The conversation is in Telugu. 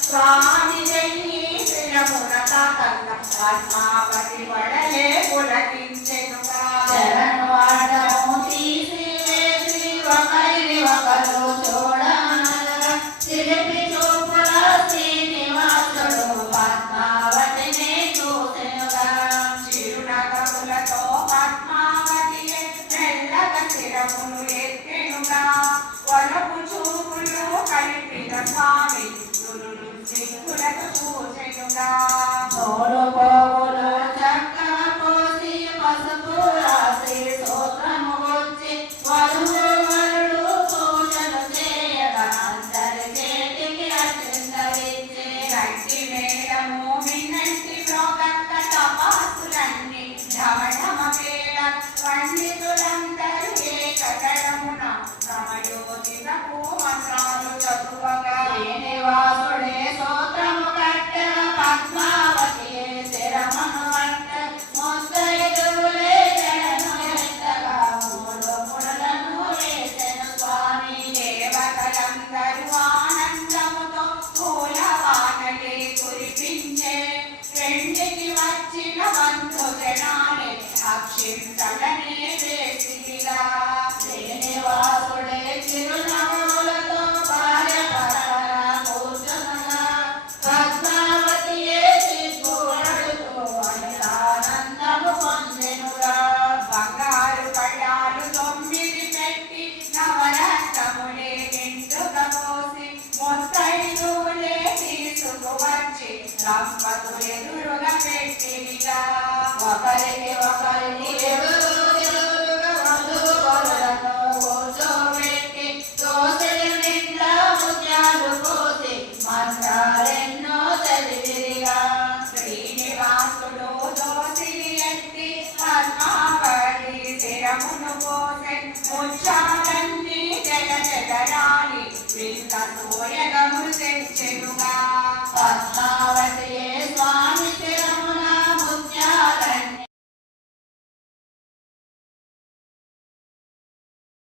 స్వామి పద్మావతి పడలే పులకించెనుగా చరణవాడము తీసి వేసి ఒకరిని ఒకరు చూడనగా చిలిపి చూపుల శ్రీనివాసుడు పద్మావతిని చూసెనుగా చిరునగములతో పద్మావతి మెల్లగా శిరమును ఎత్తెనుగా వలపు చూపులు కలిపిన స్వామి సింగులకు చూసెనుగా ఒకరికి ఒకరికి ఎదురుగా మధుబలను కూర్చోబెట్టి దోసెలు నిండా ముత్యాలు పోసి మంత్రాలెన్నో చదివిరిగా శ్రీనివాసుడు దోసిని ఎత్తి పద్మావతి శిరమును పోసె ముత్యాలన్నీ జగజగరాలి వింత సోయగము తెచ్చెనుగా పద్మావతి